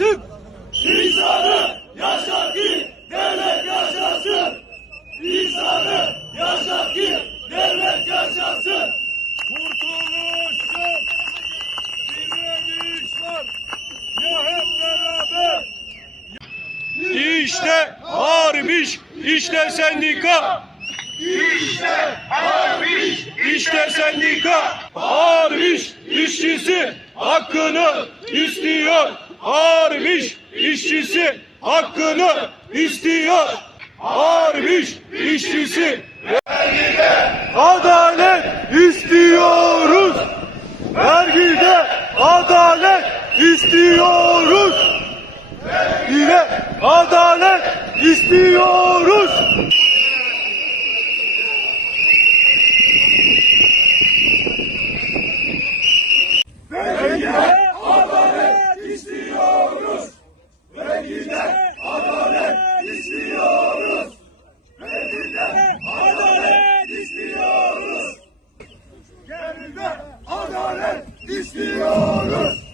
yaşasın! İnsanı yaşat ki devlet yaşasın! İnsanı yaşat ki devlet yaşasın! Kurtuluş yok! Direniş var! Ya hep beraber! İşte harbiş, işte sendika! İşte harbiş, işte sendika, harbiş işçisi hakkını istiyor. Harbiş işçisi hakkını istiyor. Harbiş işçisi Adalet istiyoruz. Vergide adalet istiyoruz. Yine adalet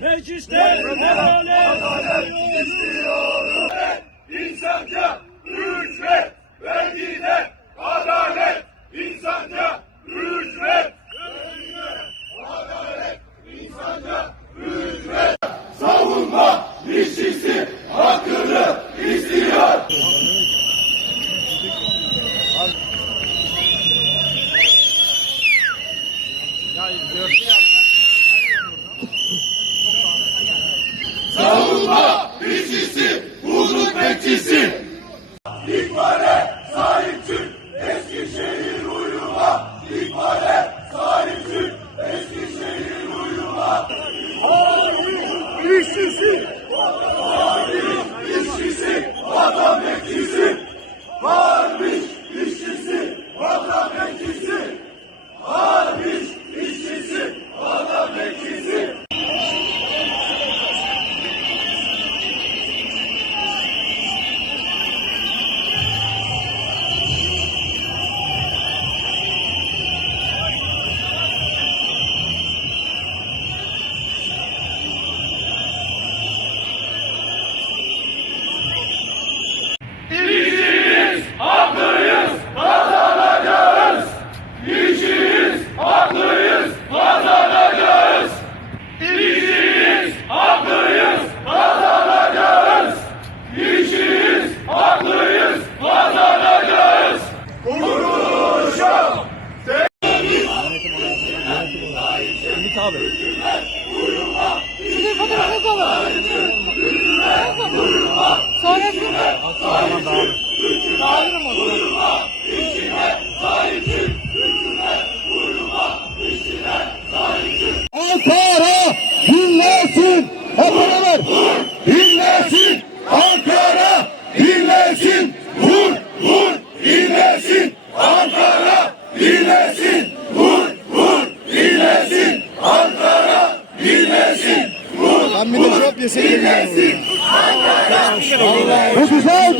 Mecliste adalet istiyoruz. İnsanca rüşvet, vergide adalet, insanca rüşvet. Adalet, insanca rüşvet. Savunma işçisi hakkını istiyor. Savunma işçisi, hukuk bekçisi. İkbale sahip çık, Eskişehir uyuma. İkbale sahip çık, Eskişehir uyuma. Harbi işçisi, harbi işçisi, vatan bekçisi. Harbi Size fotoğrafınızı alalım. Sonra bir... Dağılırım o zaman. Ben bir de cevap yeseydim. Bu güzel